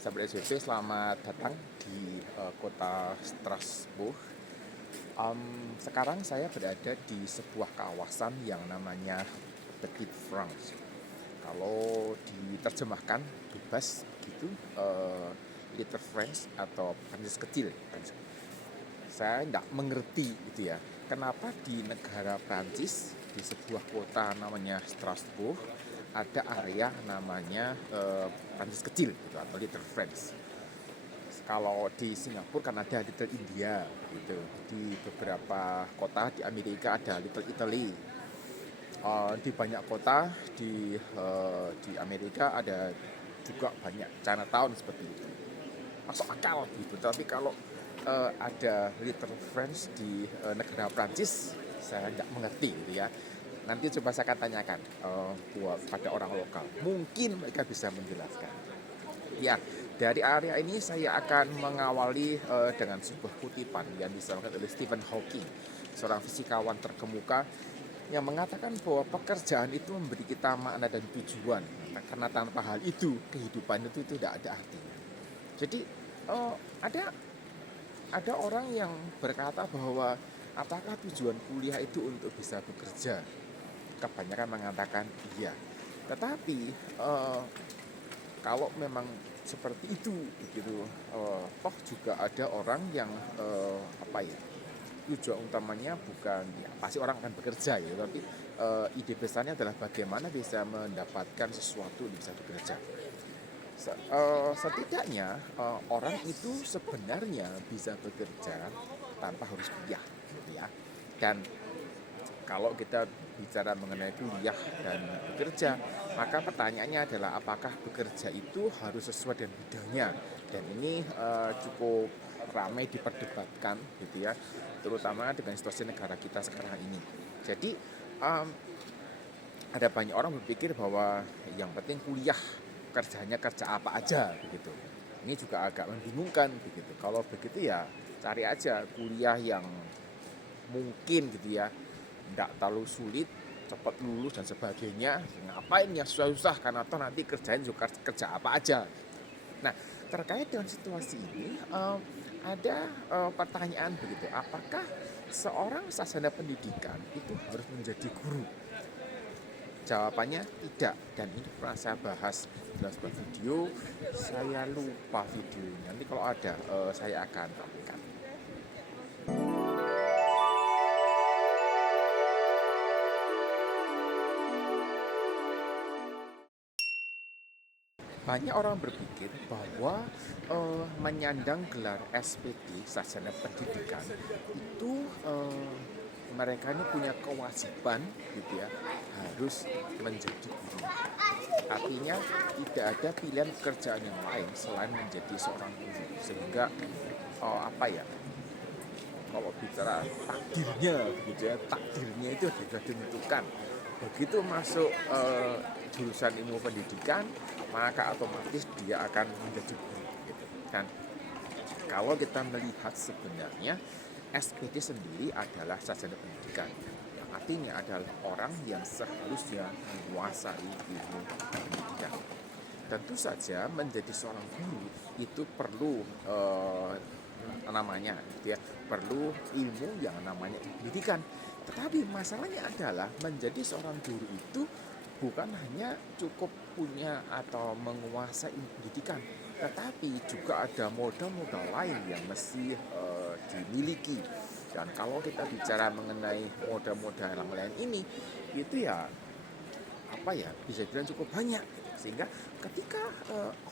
Sahabat SWP, selamat datang di kota Strasbourg. Sekarang saya berada di sebuah kawasan yang namanya Petit France. Kalau diterjemahkan bebas gitu, Little France atau Prancis kecil. Saya tidak mengerti gitu ya, kenapa di negara Prancis di sebuah kota namanya Strasbourg ada area namanya Prancis kecil gitu atau Little France. Kalau di Singapura kan ada Little India gitu. Di beberapa kota di Amerika ada Little Italy. Di banyak kota di Amerika ada juga banyak Chinatown seperti itu. Masuk akal gitu. Tapi kalau ada Little France di negara Prancis, saya nggak mengerti gitu ya. Nanti coba saya akan tanyakan buat pada orang lokal. Mungkin mereka bisa menjelaskan. Ya, dari area ini saya akan mengawali dengan sebuah kutipan yang disampaikan oleh Stephen Hawking, seorang fisikawan terkemuka yang mengatakan bahwa pekerjaan itu memberi kita makna dan tujuan. Karena tanpa hal itu, kehidupan itu tidak ada artinya. Jadi ada orang yang berkata bahwa apakah tujuan kuliah itu untuk bisa bekerja? Kebanyakan mengatakan iya. Tetapi kalau memang seperti itu gitu, toh juga ada orang yang apa ya, tujuan utamanya bukan ya pasti orang akan bekerja ya, tapi ide besarnya adalah bagaimana bisa mendapatkan sesuatu di bisa bekerja. Setidaknya orang itu sebenarnya bisa bekerja tanpa harus kuliah gitu ya. Dan kalau kita bicara mengenai kuliah dan bekerja, maka pertanyaannya adalah apakah bekerja itu harus sesuai dengan bidangnya. Dan ini cukup ramai diperdebatkan gitu ya, terutama dengan situasi negara kita sekarang ini. Jadi um, ada banyak orang berpikir bahwa yang penting kuliah, kerjanya kerja apa aja begitu. Ini juga agak membingungkan begitu. Kalau begitu ya cari aja kuliah yang mungkin gitu ya, tidak terlalu sulit, cepat lulus dan sebagainya. Ngapain ya susah-susah, karena toh nanti kerjain juga kerja apa aja. Nah, terkait dengan situasi ini ada pertanyaan begitu, apakah seorang sarjana pendidikan itu harus menjadi guru? Jawabannya tidak, dan ini pernah saya bahas dalam sebuah video. Saya lupa videonya, nanti kalau ada saya akan tampilkan. Banyak orang berpikir bahwa menyandang gelar SPD, sarjana pendidikan, itu mereka ini punya kewajiban gitu ya, harus menjadi guru. Artinya tidak ada pilihan pekerjaan yang lain selain menjadi seorang guru. Sehingga apa ya, kalau bicara takdirnya gitu ya, takdirnya itu sudah ditentukan. Begitu masuk jurusan ilmu pendidikan, maka otomatis dia akan menjadi guru gitu. Dan kalau kita melihat sebenarnya SPD sendiri adalah sarjana pendidikan, yang artinya adalah orang yang seharusnya menguasai ilmu pendidikan. Tentu saja menjadi seorang guru itu perlu namanya gitu ya, perlu ilmu yang namanya pendidikan. Tetapi masalahnya adalah menjadi seorang guru itu bukan hanya cukup punya atau menguasai ilmu pendidikan, tetapi juga ada modal-modal lain yang mesti dimiliki. Dan kalau kita bicara mengenai modal-modal yang lain ini, itu ya apa ya, bisa dibilang cukup banyak, sehingga ketika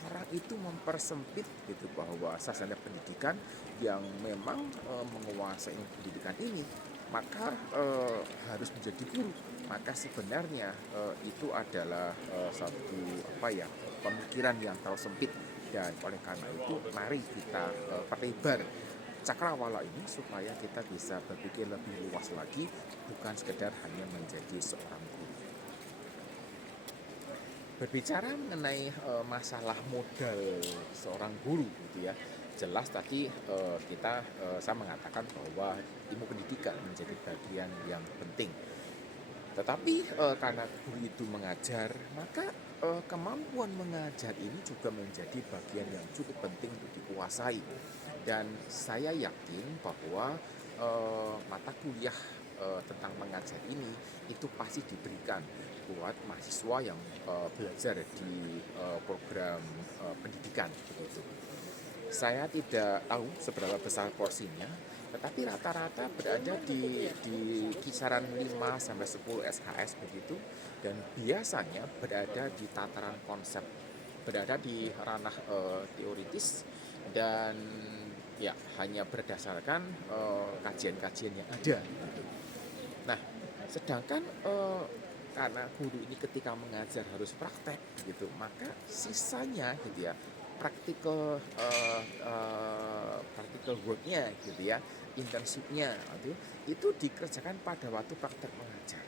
orang itu mempersempit gitu bahwa sarjana pendidikan yang memang menguasai pendidikan ini maka harus menjadi guru, maka sebenarnya itu adalah satu apa ya, pemikiran yang terlalu sempit. Dan oleh karena itu mari kita perlebar cakrawala ini supaya kita bisa berpikir lebih luas lagi, bukan sekedar hanya menjadi seorang guru. Berbicara mengenai masalah modal seorang guru gitu ya, jelas tadi saya mengatakan bahwa ilmu pendidikan menjadi bagian yang penting. Tetapi karena guru itu mengajar, maka kemampuan mengajar ini juga menjadi bagian yang cukup penting untuk dikuasai. Dan saya yakin bahwa mata kuliah tentang mengajar ini itu pasti diberikan buat mahasiswa yang belajar di program pendidikan begitu. Saya tidak tahu seberapa besar porsinya, tetapi rata-rata berada di kisaran 5 sampai 10 SKS begitu, dan biasanya berada di tataran konsep, berada di ranah teoritis, dan ya hanya berdasarkan kajian-kajian yang ada gitu. Nah, sedangkan karena guru ini ketika mengajar harus praktek gitu, maka sisanya gitu ya, practical worknya gitu ya, internshipnya itu dikerjakan pada waktu praktek mengajar.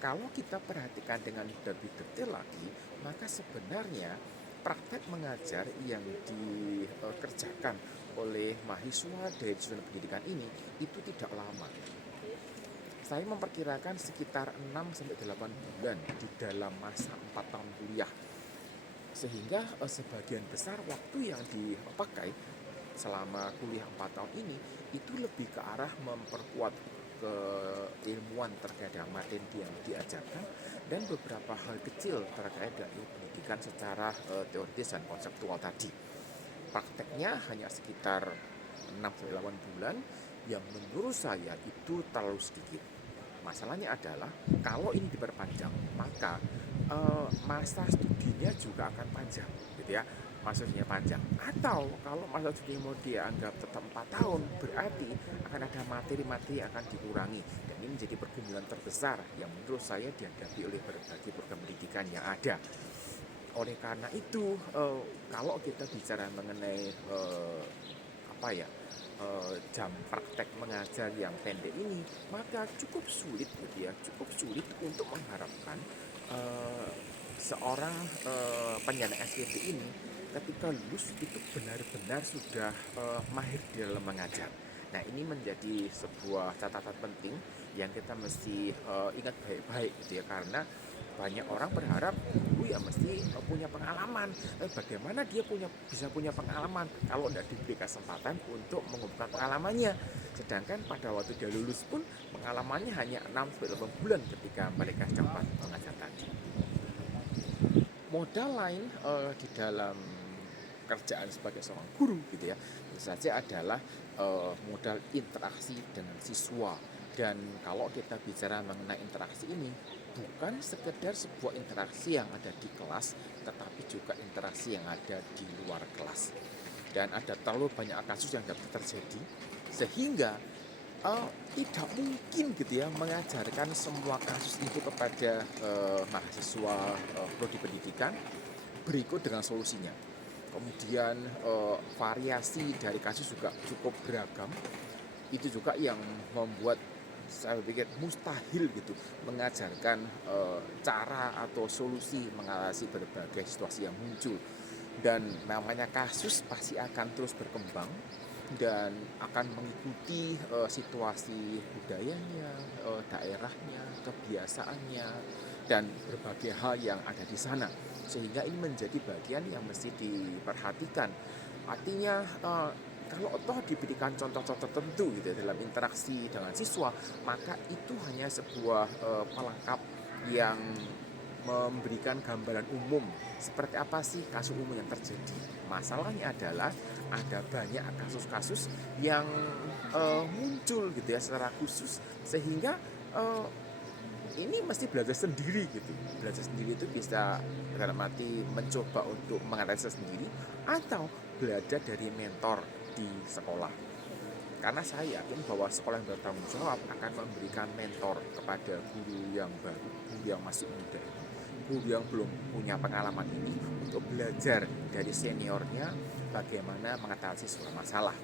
Kalau kita perhatikan dengan lebih detail lagi, maka sebenarnya praktek mengajar yang dikerjakan oleh mahasiswa dari jurusan pendidikan ini itu tidak lama. Saya memperkirakan sekitar 6-8 bulan di dalam masa 4 tahun kuliah. Sehingga sebagian besar waktu yang dipakai selama kuliah 4 tahun ini itu lebih ke arah memperkuat keilmuan terkait dengan materi yang diajarkan, dan beberapa hal kecil terkait dengan ilmu pendidikan secara teoritis dan konseptual tadi. Prakteknya hanya sekitar 6-8 bulan, yang menurut saya itu terlalu sedikit. Masalahnya adalah kalau ini diperpanjang, maka masa studinya juga akan panjang gitu ya, maksudnya panjang. Atau kalau masa studi mau dianggap tetap 4 tahun, berarti akan ada materi-materi yang akan dikurangi, dan ini menjadi pergumulan terbesar yang menurut saya dihadapi oleh berbagai program pendidikan yang ada. Oleh karena itu, kalau kita bicara mengenai apa ya, jam praktek mengajar yang pendek ini, maka cukup sulit gitu ya, cukup sulit untuk mengharapkan seorang penyandang SPP ini ketika lulus itu benar-benar sudah mahir di dalam mengajar. Nah, ini menjadi sebuah catatan penting yang kita mesti ingat baik-baik gitu ya, karena banyak orang berharap guru ya mesti punya pengalaman. Bagaimana dia bisa punya pengalaman kalau tidak diberi kesempatan untuk mengungkapkan pengalamannya? Sedangkan pada waktu dia lulus pun pengalamannya hanya 6-8 bulan ketika mereka sempat mengajar tadi. Modal lain di dalam kerjaan sebagai seorang guru gitu ya, tentu saja adalah modal interaksi dengan siswa. Dan kalau kita bicara mengenai interaksi ini, bukan sekedar sebuah interaksi yang ada di kelas, tetapi juga interaksi yang ada di luar kelas. Dan ada terlalu banyak kasus yang dapat terjadi, sehingga tidak mungkin gitu ya mengajarkan semua kasus itu kepada mahasiswa prodi pendidikan berikut dengan solusinya. Kemudian variasi dari kasus juga cukup beragam. Itu juga yang membuat saya pikir mustahil gitu mengajarkan cara atau solusi mengatasi berbagai situasi yang muncul. Dan namanya kasus pasti akan terus berkembang dan akan mengikuti situasi budayanya, daerahnya, kebiasaannya, dan berbagai hal yang ada di sana. Sehingga ini menjadi bagian yang mesti diperhatikan. Artinya kalau toh diberikan contoh-contoh tertentu gitu dalam interaksi dengan siswa, maka itu hanya sebuah pelengkap yang memberikan gambaran umum seperti apa sih kasus umum yang terjadi. Masalahnya adalah ada banyak kasus-kasus yang muncul gitu ya secara khusus, sehingga ini mesti belajar sendiri gitu. Belajar sendiri itu bisa dalam arti mencoba untuk menganalisa sendiri, atau belajar dari mentor di sekolah. Karena saya yakin bahwa sekolah yang bertanggung jawab akan memberikan mentor kepada guru yang baru, guru yang masih muda, guru yang belum punya pengalaman ini, untuk belajar dari seniornya bagaimana mengatasi sebuah masalah.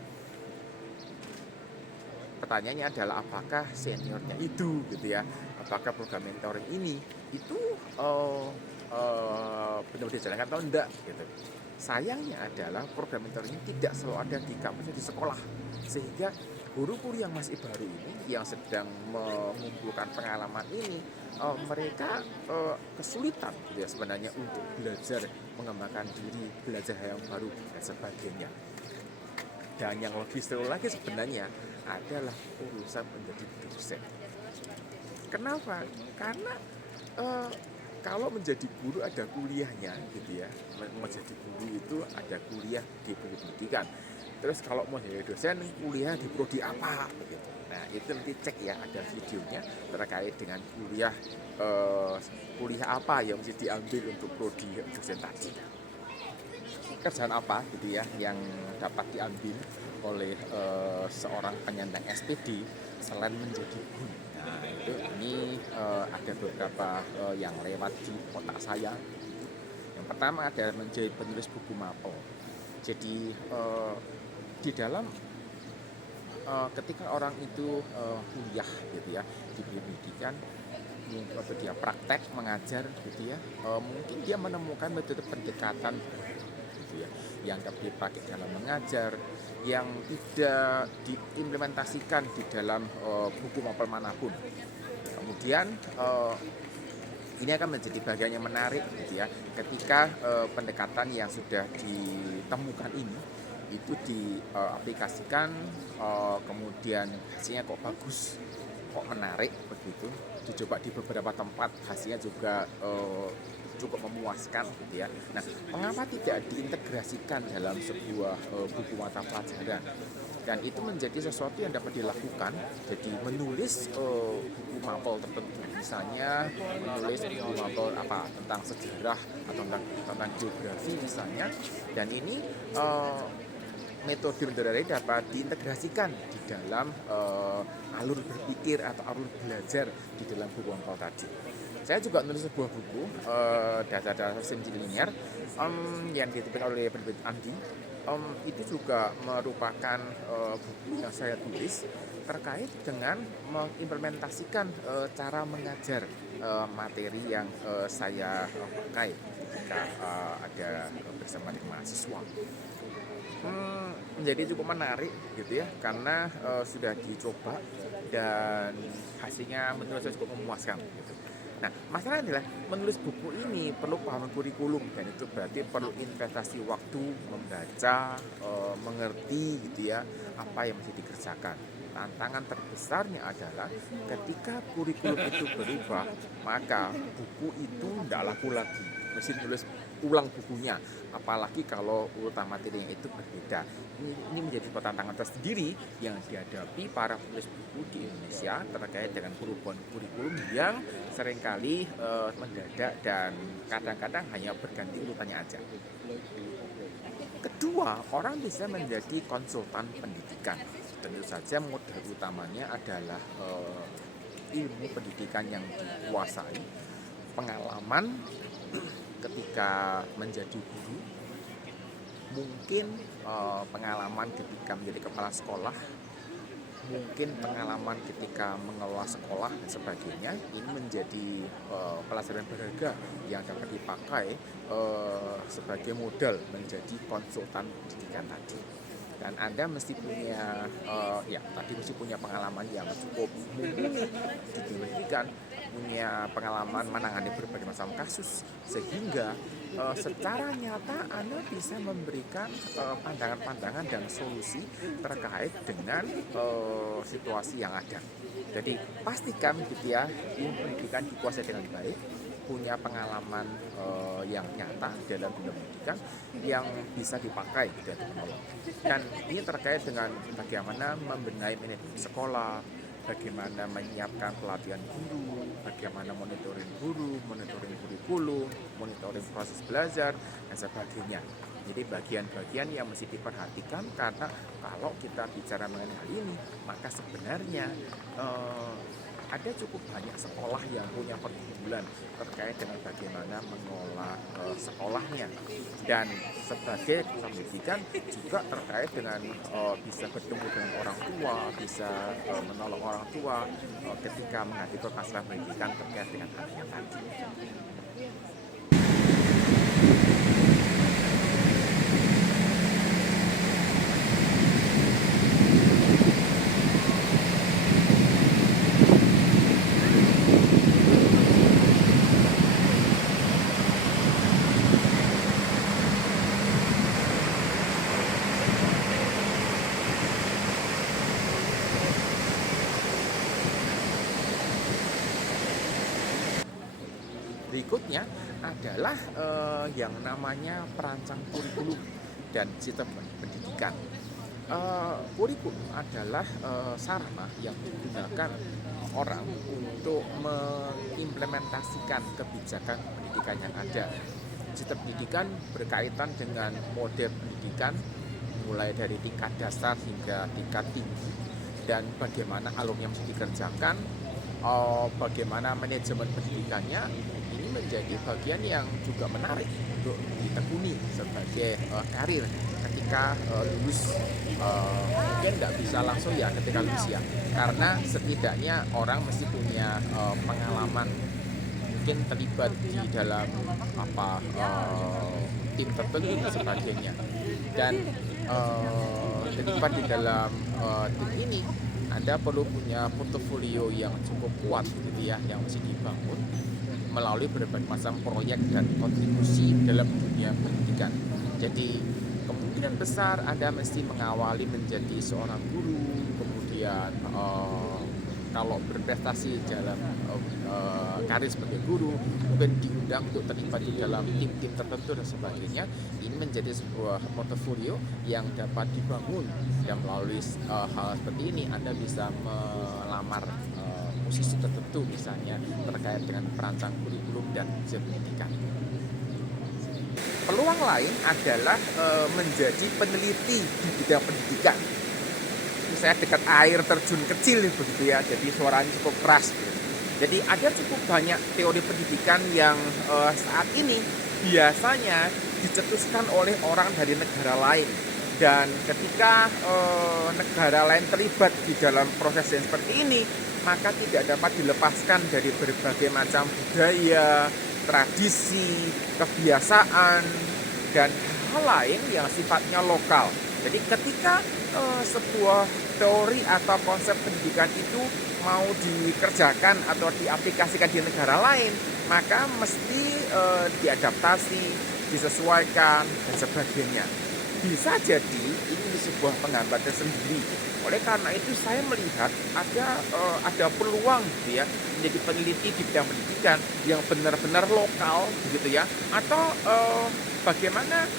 Pertanyaannya adalah apakah seniornya itu gitu ya, apakah program mentoring ini itu benar-benar dijalankan atau enggak gitu. Sayangnya adalah program mentoring ini tidak selalu ada di kampus, di sekolah, sehingga guru-guru yang masih baru ini yang sedang mengumpulkan pengalaman ini, mereka kesulitan gitu ya sebenarnya untuk belajar mengembangkan diri, belajar hal yang baru dan sebagainya. Dan yang lebih seru lagi sebenarnya adalah urusan menjadi dosen. Kenapa? Karena eh, kalau menjadi guru ada kuliahnya gitu ya. Menjadi guru itu ada kuliah di pendidikan. Terus kalau mau jadi dosen, kuliah di prodi apa begitu. Nah, itu nanti cek ya, ada videonya terkait dengan kuliah apa yang mesti diambil untuk prodi dosen tadi. Kerjaan apa gitu ya yang dapat diambil oleh seorang penyandang SPD selain menjadi guru. Nah, itu ini ada beberapa yang lewat di otak saya. Yang pertama adalah menjadi penulis buku mapel. Jadi di dalam ketika orang itu kuliah gitu ya di pendidikan, waktu dia praktek mengajar gitu ya, mungkin dia menemukan metode pendekatan gitu ya yang dapat dipakai dalam mengajar, yang tidak diimplementasikan di dalam buku mapel manapun. Kemudian ini akan menjadi bagian yang menarik gitu ya ketika pendekatan yang sudah ditemukan ini itu diaplikasikan, kemudian hasilnya kok bagus, kok menarik begitu, dicoba di beberapa tempat hasilnya juga cukup memuaskan gitu ya. Nah, mengapa tidak diintegrasikan dalam sebuah buku mata pelajaran? Dan itu menjadi sesuatu yang dapat dilakukan. Jadi menulis buku mapel tertentu, misalnya menulis buku mapel apa tentang sejarah atau tentang geografi misalnya, dan ini metode dapat diintegrasikan di dalam alur berpikir atau alur belajar di dalam buku mapel tadi. Saya juga menulis sebuah buku dasar-dasar sistem linear yang diterbitkan oleh penerbit Andi. Itu juga merupakan buku yang saya tulis terkait dengan mengimplementasikan cara mengajar materi yang saya pakai ketika ada bersama dengan mahasiswa. Menjadi cukup menarik gitu ya karena sudah dicoba dan hasilnya menurut saya cukup memuaskan gitu. Nah, masalahnya adalah menulis buku ini perlu paham kurikulum, dan itu berarti perlu investasi waktu membaca, mengerti gitu ya apa yang mesti dikerjakan. Tantangan terbesarnya adalah ketika kurikulum itu berubah, maka buku itu tidak laku lagi. Mesti nulis ulang bukunya, apalagi kalau urutan materinya itu berbeda. Ini menjadi tantangan tersendiri yang dihadapi para penulis buku di Indonesia terkait dengan perubahan kurikulum yang seringkali mendadak dan kadang-kadang hanya berganti urutannya aja. Kedua, orang bisa menjadi konsultan pendidikan. Tentu saja modal utamanya adalah ilmu pendidikan yang dikuasai, pengalaman ketika menjadi guru, mungkin pengalaman ketika menjadi kepala sekolah, mungkin pengalaman ketika mengelola sekolah dan sebagainya. Ini menjadi pelajaran berharga yang dapat dipakai sebagai modal menjadi konsultan pendidikan tadi. Dan Anda mesti punya mesti punya pengalaman yang cukup mumpuni di pendidikan, punya pengalaman menangani berbagai macam kasus, sehingga secara nyata Anda bisa memberikan pandangan-pandangan dan solusi terkait dengan situasi yang ada. Jadi pastikan gitu ya, ilmu pendidikan dikuasai dengan baik, punya pengalaman yang nyata dalam dunia pendidikan yang bisa dipakai gitu ya, menolong. Dan ini terkait dengan bagaimana membenahi manajemen sekolah, bagaimana menyiapkan pelatihan guru, bagaimana monitoring guru, monitoring kurikulum, monitoring proses belajar, dan sebagainya. Jadi bagian-bagian yang mesti diperhatikan, karena kalau kita bicara mengenai hal ini, maka sebenarnya ada cukup banyak sekolah yang punya pergumulan terkait dengan bagaimana mengelola sekolahnya. Dan sebagai pendidikan juga terkait dengan bisa bertemu dengan orang tua, bisa menolong orang tua ketika menghadapi permasalahan pendidikan terkait dengan hal yang tadi. berikutnya adalah yang namanya perancang kurikulum dan sistem pendidikan. Kurikulum adalah sarana yang digunakan orang untuk mengimplementasikan kebijakan pendidikan yang ada. Sistem pendidikan berkaitan dengan model pendidikan mulai dari tingkat dasar hingga tingkat tinggi, dan bagaimana alurnya mesti dikerjakan, bagaimana manajemen pendidikannya. Ini menjadi bagian yang juga menarik untuk ditekuni sebagai karir ketika lulus. Mungkin nggak bisa langsung ya ketika lulus ya, karena setidaknya orang mesti punya pengalaman, mungkin terlibat di dalam tim tertentu dan sebagainya, dan terlibat di dalam tim ini. Anda perlu punya portofolio yang cukup kuat gitu ya, yang mesti dibangun melalui berbagai macam proyek dan kontribusi dalam dunia pendidikan. Jadi kemungkinan besar Anda mesti mengawali menjadi seorang guru, kemudian kalau berprestasi dalam karir sebagai guru, mungkin diundang untuk terlibat di dalam tim-tim tertentu dan sebagainya. Ini menjadi sebuah portofolio yang dapat dibangun, dan melalui hal seperti ini Anda bisa melamar posisi tertentu, misalnya terkait dengan perancang kurikulum dan pendidikan. Peluang lain adalah menjadi peneliti di bidang pendidikan. Saya dekat air terjun kecil begitu ya, jadi suaranya cukup keras. Jadi ada cukup banyak teori pendidikan yang saat ini biasanya dicetuskan oleh orang dari negara lain, dan ketika negara lain terlibat di dalam proses yang seperti ini, maka tidak dapat dilepaskan dari berbagai macam budaya, tradisi, kebiasaan, dan hal lain yang sifatnya lokal. Jadi ketika sebuah teori atau konsep pendidikan itu mau dikerjakan atau diaplikasikan di negara lain, maka mesti diadaptasi, disesuaikan, dan sebagainya. Bisa jadi ini sebuah penghambat tersendiri. Oleh karena itu saya melihat ada peluang gitu ya, menjadi peneliti di bidang pendidikan yang benar-benar lokal gitu ya, atau bagaimana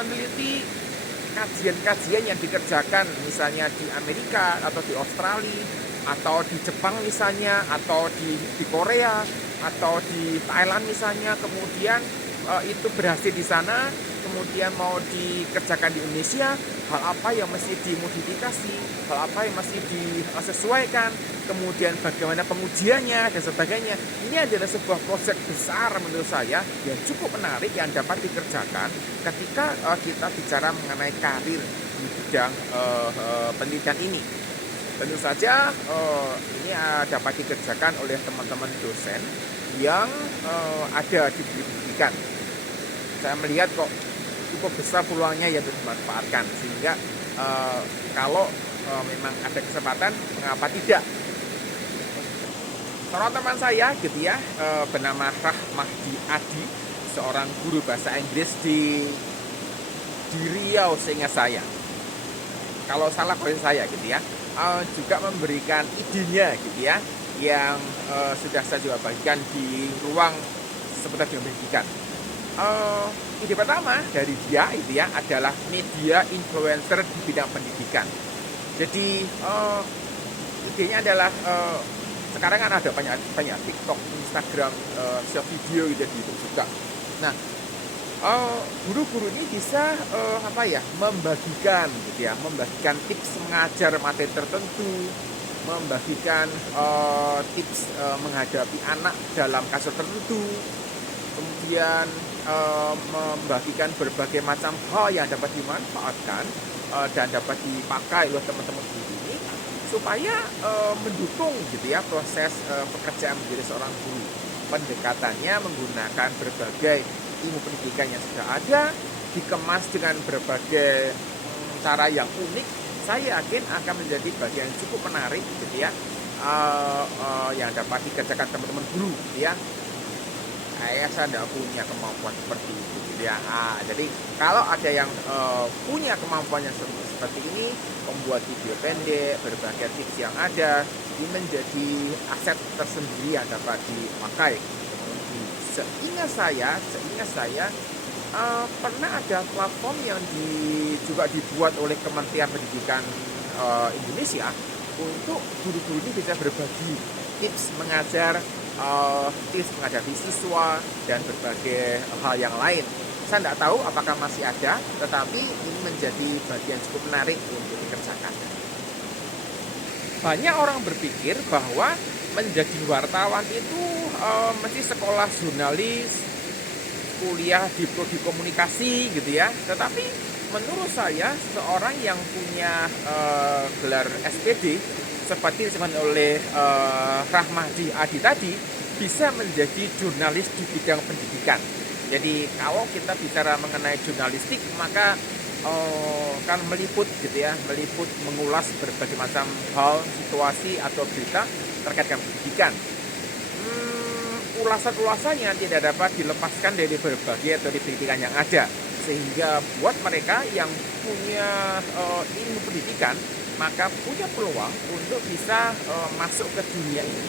meneliti kajian-kajian yang dikerjakan misalnya di Amerika atau di Australia atau di Jepang misalnya, atau di Korea atau di Thailand misalnya, kemudian itu berhasil di sana, kemudian mau dikerjakan di Indonesia, hal apa yang mesti dimodifikasi, hal apa yang mesti disesuaikan, kemudian bagaimana pengujiannya dan sebagainya. Ini adalah sebuah proyek besar menurut saya yang cukup menarik yang dapat dikerjakan ketika kita bicara mengenai karir di bidang pendidikan ini. Tentu saja ini dapat dikerjakan oleh teman-teman dosen yang ada di pendidikan. Saya melihat kok cukup besar peluangnya yang dimanfaatkan, sehingga kalau memang ada kesempatan, mengapa tidak. Seorang teman saya gitu ya, bernama Rahmadi Adi, seorang guru bahasa Inggris di Riau seingat saya, kalau salah koreksi saya gitu ya, juga memberikan idenya gitu ya, yang sudah saya juga bagikan di ruang seputar pendidikan. Ide pertama dari dia itu ya adalah media influencer di bidang pendidikan. Jadi idenya adalah sekarang kan ada banyak TikTok, Instagram, short video gitu di YouTube juga. Nah, guru-guru ini bisa membagikan gitu ya, membagikan tips mengajar materi tertentu, membagikan tips menghadapi anak dalam kasus tertentu, kemudian membagikan berbagai macam hal yang dapat dimanfaatkan dan dapat dipakai oleh teman-teman guru ini supaya mendukung gitu ya proses pekerjaan menjadi seorang guru. Pendekatannya menggunakan berbagai ilmu pendidikan yang sudah ada, dikemas dengan berbagai cara yang unik. Saya yakin akan menjadi bagian cukup menarik gitu ya, yang dapat dikerjakan teman-teman guru gitu ya. Saya tidak punya kemampuan seperti itu gitu ya. Jadi kalau ada yang punya kemampuan yang seperti ini, membuat video pendek, berbagai tips yang ada, ini menjadi aset tersendiri yang dapat dipakai seingat saya pernah ada platform yang juga dibuat oleh Kementerian Pendidikan Indonesia untuk guru-guru ini bisa berbagi tips mengajar, siswa dan berbagai hal yang lain. Saya tidak tahu apakah masih ada, tetapi ini menjadi bagian cukup menarik untuk dikerjakan. Banyak orang berpikir bahwa menjadi wartawan itu mesti sekolah jurnalis, kuliah di prodi komunikasi gitu ya. Tetapi menurut saya seorang yang punya gelar SPD seperti disebutkan oleh Rahmadi Adi tadi bisa menjadi jurnalis di bidang pendidikan. Jadi kalau kita bicara mengenai jurnalistik maka kan meliput gitu ya, mengulas berbagai macam hal, situasi atau berita terkait dengan pendidikan. Ulasan-ulasannya tidak dapat dilepaskan dari berbagai teori pendidikan yang ada, sehingga buat mereka yang punya ilmu pendidikan maka punya peluang untuk bisa masuk ke dunia ini.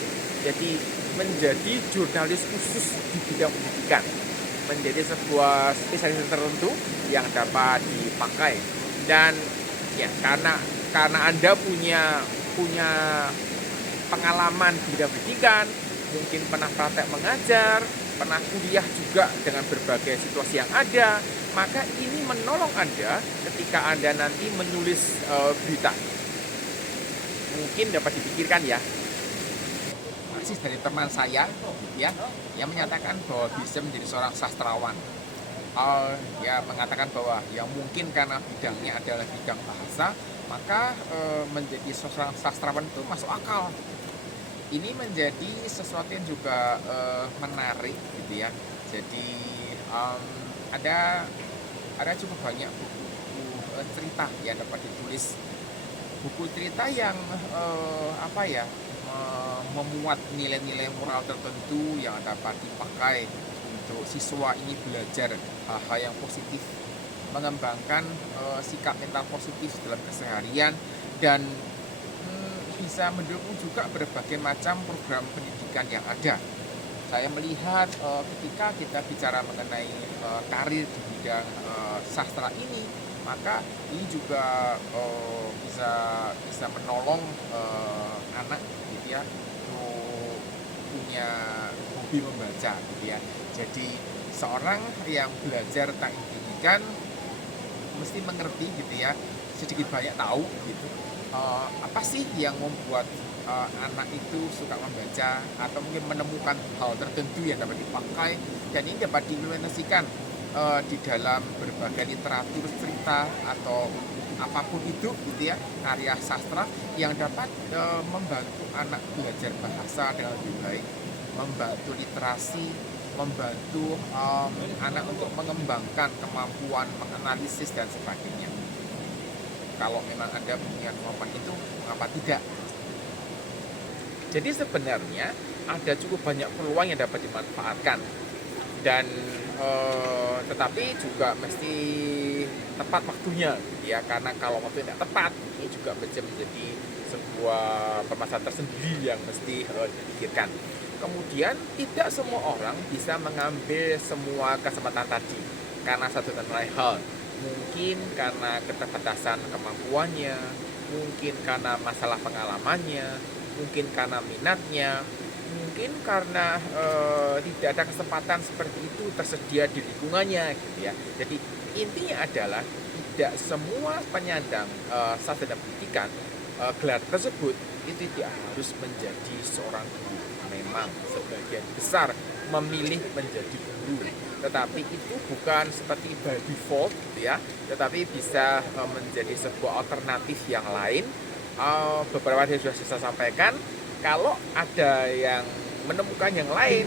Jadi menjadi jurnalis khusus di bidang pendidikan, menjadi sebuah spesialisasi tertentu yang dapat dipakai. Dan ya karena Anda punya pengalaman di bidang pendidikan, mungkin pernah praktek mengajar, pernah kuliah juga dengan berbagai situasi yang ada, maka ini menolong Anda ketika Anda nanti menulis berita. Mungkin dapat dipikirkan ya. Masih dari teman saya ya, yang menyatakan bahwa bisa menjadi seorang sastrawan. Ya mengatakan bahwa yang mungkin karena bidangnya adalah bidang bahasa, maka menjadi seorang sastrawan itu masuk akal. Ini menjadi sesuatu yang juga menarik gitu ya. Jadi ada cukup banyak buku cerita yang dapat ditulis, buku cerita yang memuat nilai-nilai moral tertentu yang dapat dipakai untuk siswa ini belajar hal yang positif, mengembangkan sikap mental positif dalam keseharian, dan bisa mendukung juga berbagai macam program pendidikan yang ada. Saya melihat ketika kita bicara mengenai karir di bidang sastra ini, maka ini juga bisa menolong anak gitu ya, untuk punya hobi membaca gitu ya. Jadi seorang yang belajar tentang pendidikan mesti mengerti gitu ya, sedikit banyak tahu gitu apa sih yang membuat anak itu suka membaca, atau mungkin menemukan hal tertentu yang dapat dipakai, dan ini dapat diimplementasikan di dalam berbagai literatur cerita atau apapun itu gitu ya, karya sastra yang dapat membantu anak belajar bahasa dengan lebih baik, membantu literasi, membantu anak untuk mengembangkan kemampuan menganalisis dan sebagainya. Kalau memang Anda punya kemampuan itu, mengapa tidak? Jadi sebenarnya ada cukup banyak peluang yang dapat dimanfaatkan, dan tetapi juga mesti tepat waktunya ya, karena kalau waktu tidak tepat ini juga bisa menjadi sebuah permasalahan tersendiri yang mesti dipikirkan. Kemudian tidak semua orang bisa mengambil semua kesempatan tadi karena satu dan lain hal. Mungkin karena keterbatasan kemampuannya, mungkin karena masalah pengalamannya, mungkin karena minatnya, mungkin karena tidak ada kesempatan seperti itu tersedia di lingkungannya gitu ya. Jadi intinya adalah tidak semua penyandang sarjana pendidikan gelar tersebut itu tidak harus menjadi seorang guru. Memang sebagian besar memilih menjadi guru, tetapi itu bukan seperti by default gitu ya, tetapi bisa menjadi sebuah alternatif yang lain. Beberapa yang sudah saya sampaikan. Kalau ada yang menemukan yang lain,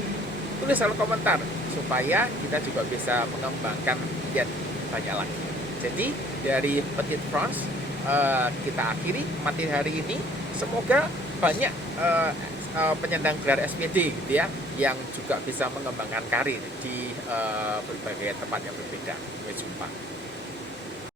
tulis dalam komentar supaya kita juga bisa mengembangkan yang banyak lagi. Jadi dari Petit France kita akhiri materi hari ini. Semoga banyak penyandang gelar SPD gitu ya, yang juga bisa mengembangkan karir di berbagai tempat yang berbeda. Sampai jumpa.